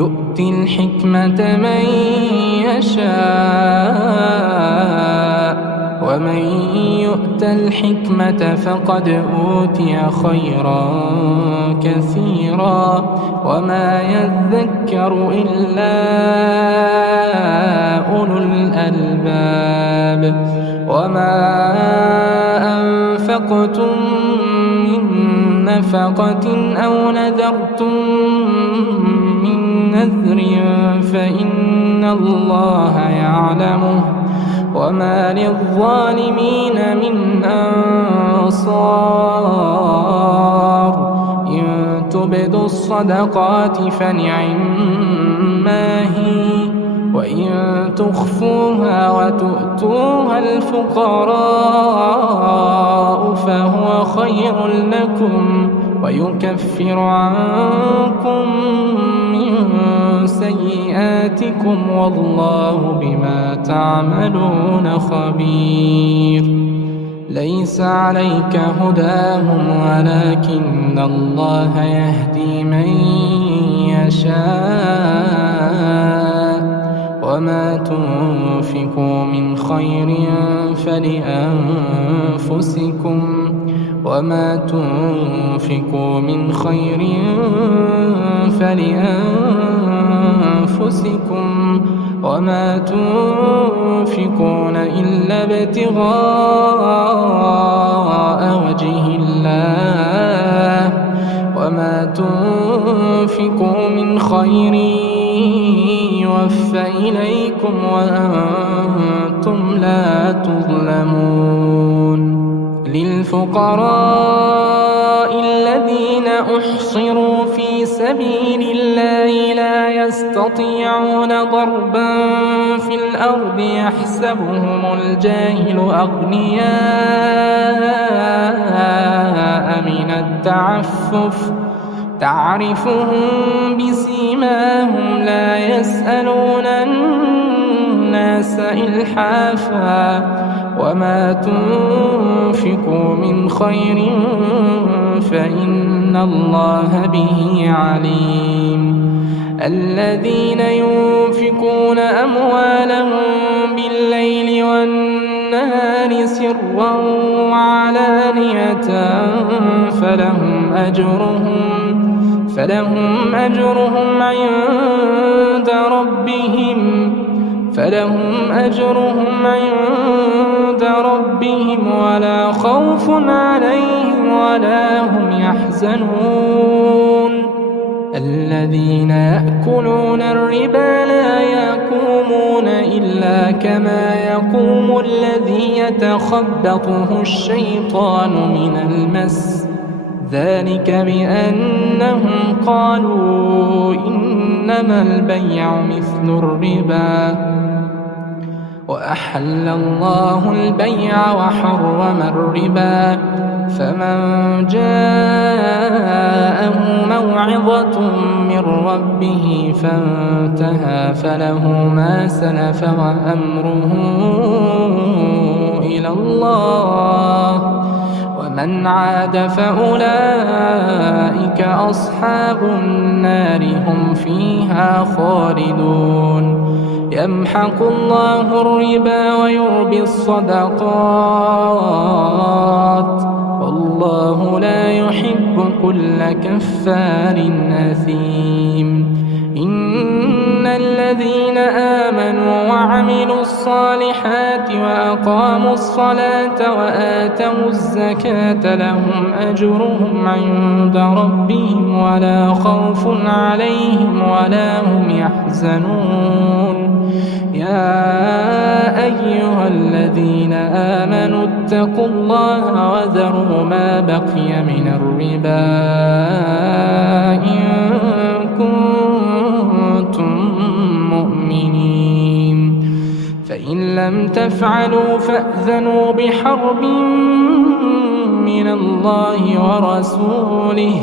يؤتي الحكمة من يشاء ومن يؤت الحكمة فقد أوتي خيرا كثيرا وما يذكر إلا أولو الألباب وما أنفقتم من نفقة أو نذرتم من نذر فإن الله يعلمه وما للظالمين من أنصار إن تبدوا الصدقات فنعما هي وإن تخفوها وتؤتوها الفقراء فهو خير لكم ويكفر عنكم من سيئاتكم والله بما تعملون خبير. ليس عليك هداهم ولكن الله يهدي من يشاء وما تنفقوا من خير فلأنفسكم وما تنفقوا من خير فلأنفسكم وما تنفقون إلا ابتغاء وجه الله وما تنفقوا من خير يوفى إليكم وأنتم لا تظلمون. للفقراء الذين أحصروا في سبيل الله لا يستطيعون ضربا في الأرض يحسبهم الجاهل أغنياء من التعفف تعرفهم بسيماهم لا يسألون الناس إلحافا وما تنفقوا من خير فإن الله به عليم. الذين ينفقون أموالهم بالليل والنهار سرا وعلانية فلهم أجرهم عند ربهم ولا خوف عليهم ولا هم يحزنون. الذين يأكلون الربا لا يقومون إلا كما يقوم الذي يتخبطه الشيطان من المس ذلك بأنهم قالوا إنما البيع مثل الربا وأحل الله البيع وحرم الربا فمن جاءه موعظة من ربه فانتهى فله ما سلف وأمره إلى الله ومن عاد فأولئك أصحاب النار هم فيها خالدون. يمحق الله الربا ويربي الصدقات والله لا يحب كل كفار أثيم. إن الذين آمنوا وعملوا الصالحات وأقاموا الصلاة وآتوا الزكاة لهم أجرهم عند ربهم ولا خوف عليهم ولا هم يحزنون. يا أيها الذين آمنوا اتقوا الله وذروا ما بقي من الربا إن كنتم مؤمنين فإن لم تفعلوا فأذنوا بحرب من الله ورسوله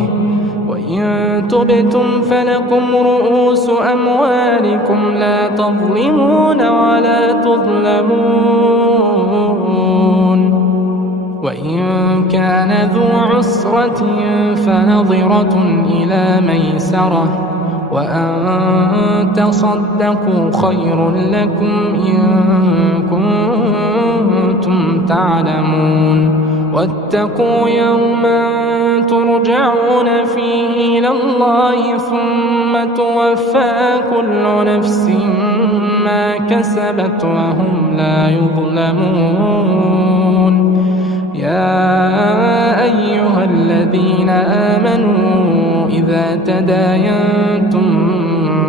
وإن تبتم فلكم رؤوس أموالكم لا تظلمون ولا تظلمون. وإن كان ذو عسرة فنظرة إلى ميسرة وأن تصدقوا خير لكم إن كنتم تعلمون واتقوا يوما ترجعون فيه إلى الله ثم توفى كل نفس ما كسبت وهم لا يظلمون. يا أيها الذين آمنوا إذا تداينتم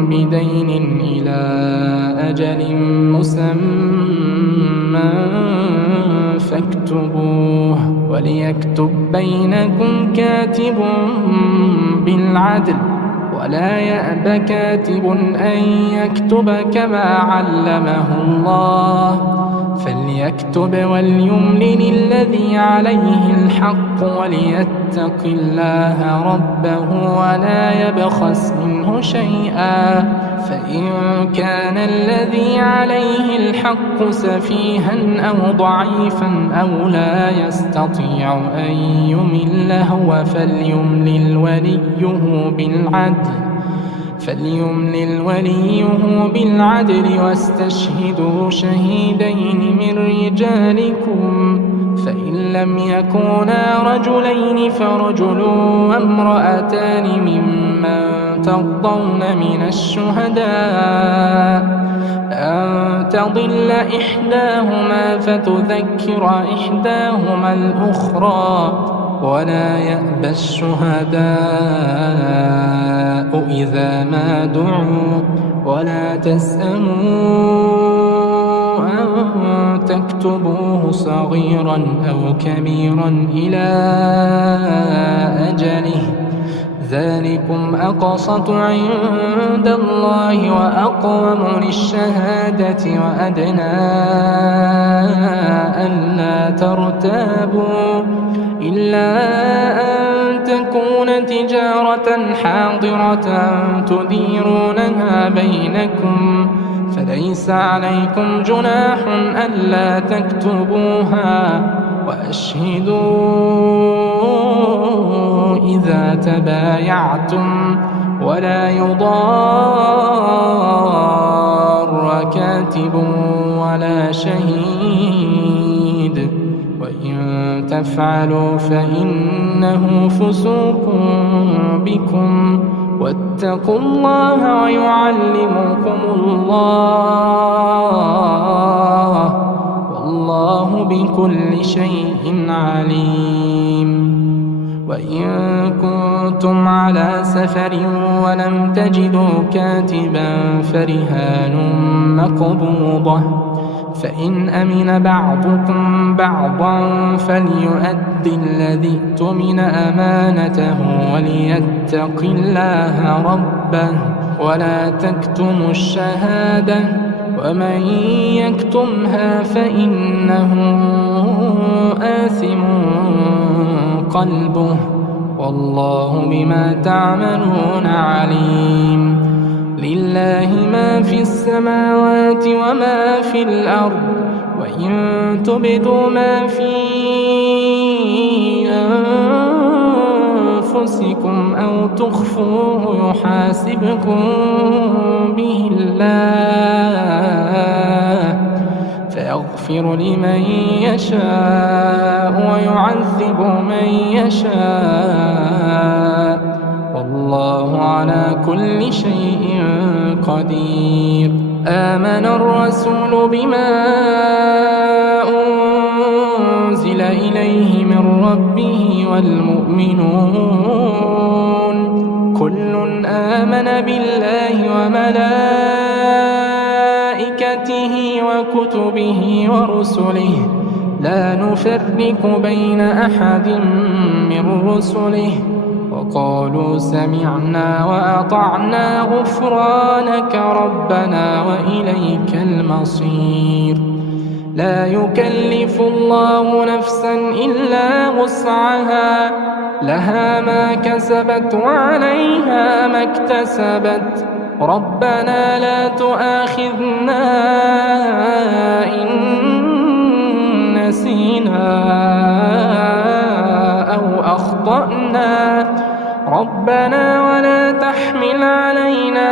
بدين إلى أجل مسمى فاكتبوه وليكتب بينكم كاتب بالعدل ولا يأب كاتب أن يكتب كما علمه الله فليكتب وليملل الذي عليه الحق وليتق الله ربه ولا يبخس منه شيئا فإن كان الذي عليه الحق سفيها أو ضعيفا أو لا يستطيع أن يمل هو فليملل وليه بالعدل واستشهدوا شهيدين من رجالكم فإن لم يكونا رجلين فرجل وامرأتان ممن ترضون من الشهداء أن تضل إحداهما فتذكر إحداهما الأخرى ولا يأبى الشهداء إذا ما دعوا ولا تسأموا أن تكتبوه صغيرا أو كبيرا إلى أجله ذلكم أقسط عند الله وأقوم للشهادة وأدنى ألا ترتابوا إلا أن تكون تجارة حاضرة تديرونها بينكم فليس عليكم جناح ألا تكتبوها وأشهدوا إذا تبايعتم ولا يضار كاتب ولا شهيد وإن تفعلوا فإنه فسوق بكم واتقوا الله ويعلمكم الله والله بكل شيء عليم. وإن كنتم على سفر ولم تجدوا كاتبا فرهان مقبوضة فإن أمن بعضكم بعضا فليؤد الذي اؤتمن أمانته وليتق الله ربه ولا تكتموا الشهادة ومن يكتمها فإنه آثم قلبه والله بما تعملون عليم. لله ما في السماوات وما في الأرض وإن تبدوا ما في أنفسكم أو تخفوه يحاسبكم به الله فيغفر لمن يشاء ويعذب من يشاء والله على كل شيء قدير. آمن الرسول بما أنزل إليه من ربه والمؤمنون كل آمن بالله وملائكته وكتبه ورسله لا نفرق بين أحد من رسله وقالوا سمعنا وأطعنا غفرانك ربنا وإليك المصير. لا يكلف الله نفسا إلا وسعها لها ما كسبت وعليها ما اكتسبت ربنا لا تؤاخذنا إن نسينا أو أخطأنا ربنا ولا تحمل تحمل علينا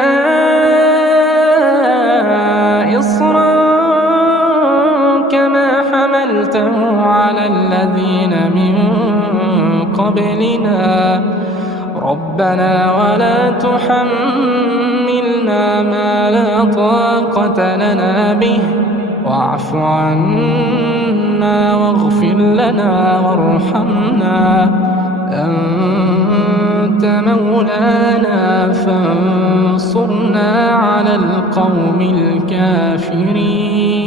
إصرا كما حملته على الذين من قبلنا ربنا ولا تحملنا ما لا طاقة لنا به واعف عنا واغفر لنا وارحمنا أنت مولانا فانصرنا على القوم الكافرين.